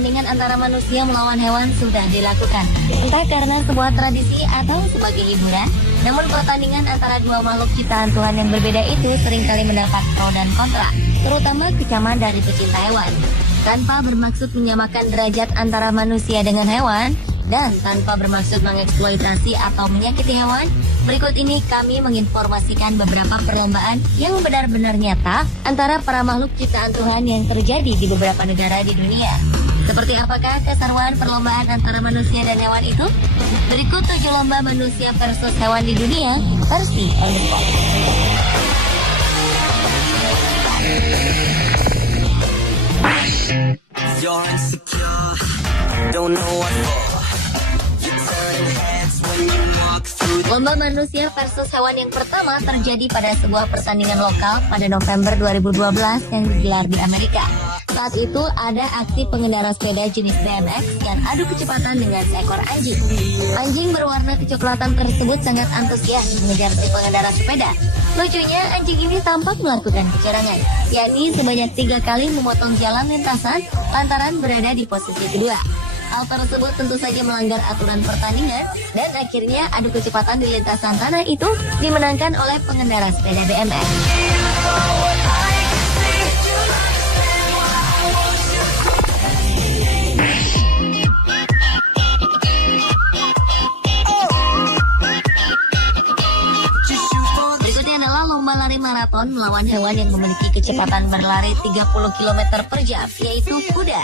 pertandingan antara manusia melawan hewan sudah dilakukan. Entah karena sebuah tradisi atau sebagai hiburan, namun pertandingan antara dua makhluk ciptaan Tuhan yang berbeda itu seringkali mendapat pro dan kontra, terutama kecaman dari pecinta hewan. Tanpa bermaksud menyamakan derajat antara manusia dengan hewan, dan tanpa bermaksud mengeksploitasi atau menyakiti hewan, berikut ini kami menginformasikan beberapa perlombaan yang benar-benar nyata antara para makhluk ciptaan Tuhan yang terjadi di beberapa negara di dunia. Seperti apakah keseruan perlombaan antara manusia dan hewan itu? Berikut 7 lomba manusia versus hewan di dunia, versi on the spot. You're insecure, don't know what for. Lomba manusia versus hewan yang pertama terjadi pada sebuah pertandingan lokal pada November 2012 yang digelar di Amerika. Saat itu ada aksi pengendara sepeda jenis BMX yang adu kecepatan dengan seekor anjing. Anjing berwarna kecoklatan tersebut sangat antusias mengejar si pengendara sepeda. Lucunya, anjing ini tampak melakukan kecurangan, yakni sebanyak 3 kali memotong jalan lintasan lantaran berada di posisi kedua. Hal tersebut tentu saja melanggar aturan pertandingan dan akhirnya adu kecepatan di lintasan tanah itu dimenangkan oleh pengendara sepeda BMX. Berikutnya adalah lomba lari maraton melawan hewan yang memiliki kecepatan berlari 30 km per jam, yaitu kuda.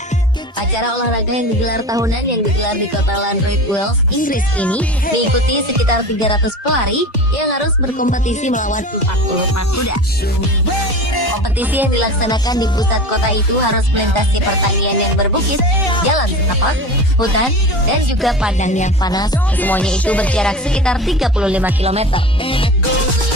Acara olahraga yang digelar tahunan yang digelar di kota Llanrwyd, Wales, Inggris ini diikuti sekitar 300 pelari yang harus berkompetisi melawan 44 kuda. Kompetisi yang dilaksanakan di pusat kota itu harus melintasi pertanian yang berbukit, jalan setapak, hutan, dan juga padang yang panas. Semuanya itu berjarak sekitar 35 km.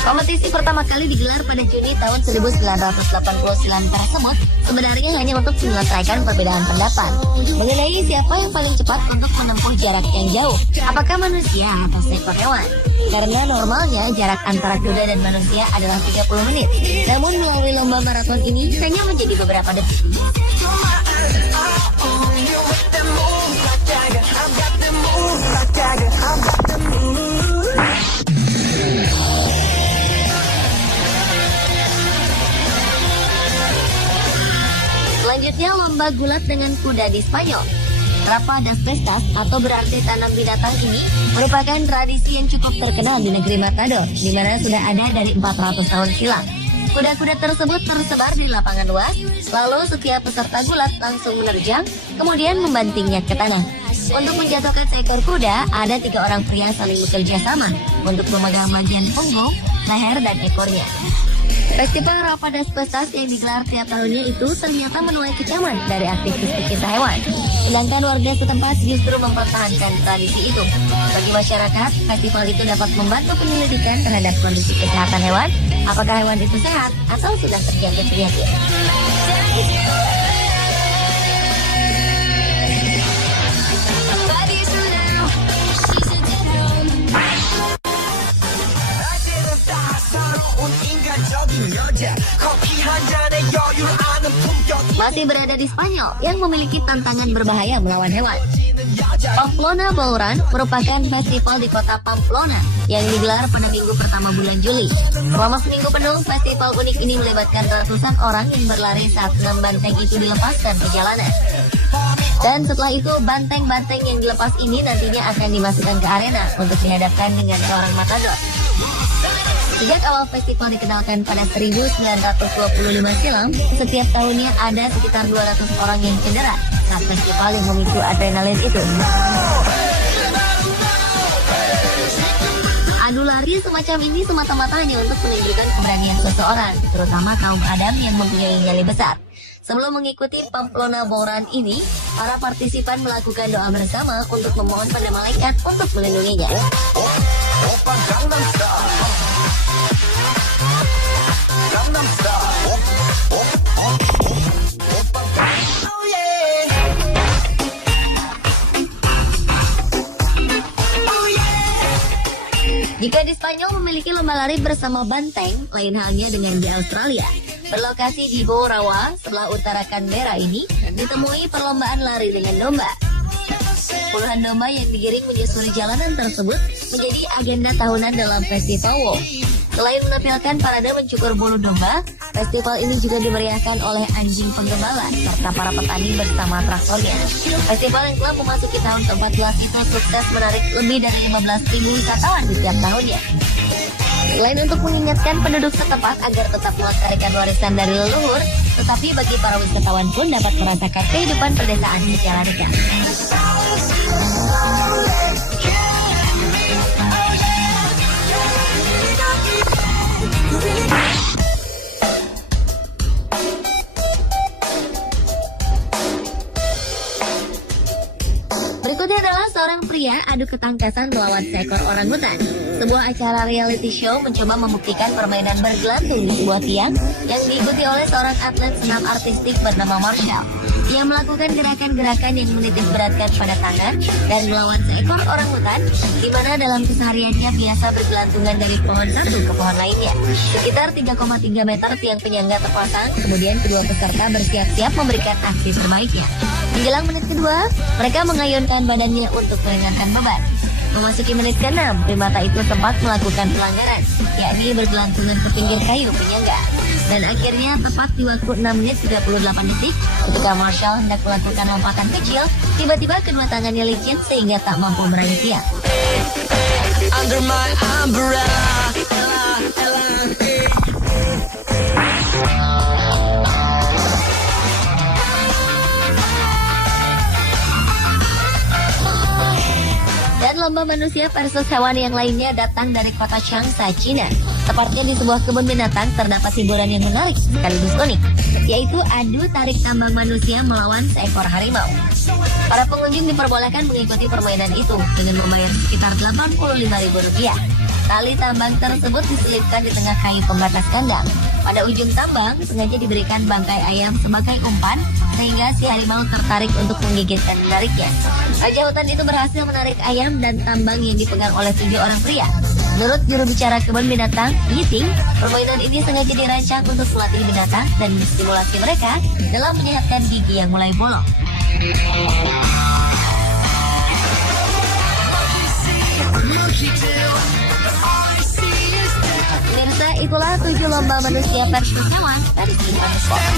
Kompetisi pertama kali digelar pada Juni tahun 1989 tersebut sebenarnya hanya untuk menyelesaikan perbedaan pendapat mengenai siapa yang paling cepat untuk menempuh jarak yang jauh, apakah manusia atau seekor hewan. Karena normalnya jarak antara kuda dan manusia adalah 30 menit. Namun melalui lomba maraton ini hanya menjadi beberapa detik. Selanjutnya lomba gulat dengan kuda di Spanyol. Rapa das Pestas atau berarti tanam binatang ini merupakan tradisi yang cukup terkenal di negeri Matador, di mana sudah ada dari 400 tahun silam. Kuda-kuda tersebut tersebar di lapangan luas, lalu setiap peserta gulat langsung menerjang, kemudian membantingnya ke tanah. Untuk menjatuhkan seekor kuda, ada 3 orang pria saling bekerja sama untuk memegang bagian punggung, leher, dan ekornya. Festival Rapa das Pestas yang digelar tiap tahunnya itu ternyata menuai kecaman dari aktivis pecinta hewan. Sedangkan warga setempat justru mempertahankan tradisi itu. Bagi masyarakat, festival itu dapat membantu penyelidikan terhadap kondisi kesehatan hewan, apakah hewan itu sehat atau sudah terjangkit penyakit. Masih berada di Spanyol yang memiliki tantangan berbahaya melawan hewan. Pamplona Bull Run merupakan festival di kota Pamplona yang digelar pada minggu pertama bulan Juli. Selama seminggu penuh, festival unik ini melibatkan ratusan orang yang berlari saat 6 banteng itu dilepaskan ke jalanan. Dan setelah itu, banteng-banteng yang dilepas ini nantinya akan dimasukkan ke arena untuk dihadapkan dengan seorang matador. Sejak awal festival dikenalkan pada 1925 silam, setiap tahunnya ada sekitar 200 orang yang cedera saat festival yang memicu adrenalin itu. Adu lari semacam ini semata-mata hanya untuk menunjukkan keberanian seseorang, terutama kaum Adam yang mempunyai nyali besar. Sebelum mengikuti Pamplona Bull Run ini, para partisipan melakukan doa bersama untuk memohon pada malaikat untuk melindunginya. Jika di Spanyol memiliki lomba lari bersama banteng, lain halnya dengan di Australia. Berlokasi di Borawa, sebelah utara Canberra ini, ditemui perlombaan lari dengan domba. Puluhan domba yang digiring menyusuri jalanan tersebut menjadi agenda tahunan dalam festival WOW. Selain menampilkan parade mencukur bulu domba, festival ini juga dimeriahkan oleh anjing penggembala serta para petani bersama traktornya. Festival yang telah memasuki tahun ke-14 itu sukses menarik lebih dari 15.000 wisatawan di setiap tahunnya. Selain untuk mengingatkan penduduk setempat agar tetap melestarikan warisan dari leluhur, tetapi bagi para wisatawan pun dapat merasakan kehidupan pedesaan secara dekat. Berikutnya adalah seorang pria adu ketangkasan melawan seekor orangutan. Sebuah acara reality show mencoba membuktikan permainan bergelantung di sebuah tiang yang diikuti oleh seorang atlet senam artistik bernama Marshall. Ia melakukan gerakan-gerakan yang menitik beratkan pada tangan dan melawan seekor orangutan, di mana dalam kesehariannya biasa bergelantungan dari pohon satu ke pohon lainnya. Sekitar 3,3 meter tiang penyangga terpasang, kemudian kedua peserta bersiap-siap memberikan aksi terbaiknya. Menjelang menit kedua, mereka mengayunkan badannya untuk meringankan beban. Memasuki menit ke-6, primata itu sempat melakukan pelanggaran, yakni bergelantungan ke pinggir kayu penyangga. Dan akhirnya tepat di waktu 6 menit 38 detik, ketika Marshall hendak melakukan lompatan kecil, tiba-tiba kedua tangannya licin sehingga tak mampu meraih tiang. under my umbrella. Dan lomba manusia versus hewan yang lainnya datang dari kota Changsha, China. Tepatnya di sebuah kebun binatang terdapat hiburan yang menarik sekaligus unik, yaitu adu tarik tambang manusia melawan seekor harimau. Para pengunjung diperbolehkan mengikuti permainan itu dengan membayar sekitar Rp85.000. Tali tambang tersebut diselipkan di tengah kayu pembatas kandang. Pada ujung tambang sengaja diberikan bangkai ayam sebagai umpan sehingga si harimau tertarik untuk menggigit dan menariknya. Raja hutan itu berhasil menarik ayam dan tambang yang dipegang oleh 7 orang pria. Menurut juru bicara kebun binatang, Yiting, permainan ini sengaja dirancang untuk melatih binatang dan menstimulasi mereka dalam menyehatkan gigi yang mulai bolong. Pemirsa, itulah 7 lomba manusia versus hewan dari Simpan Sport.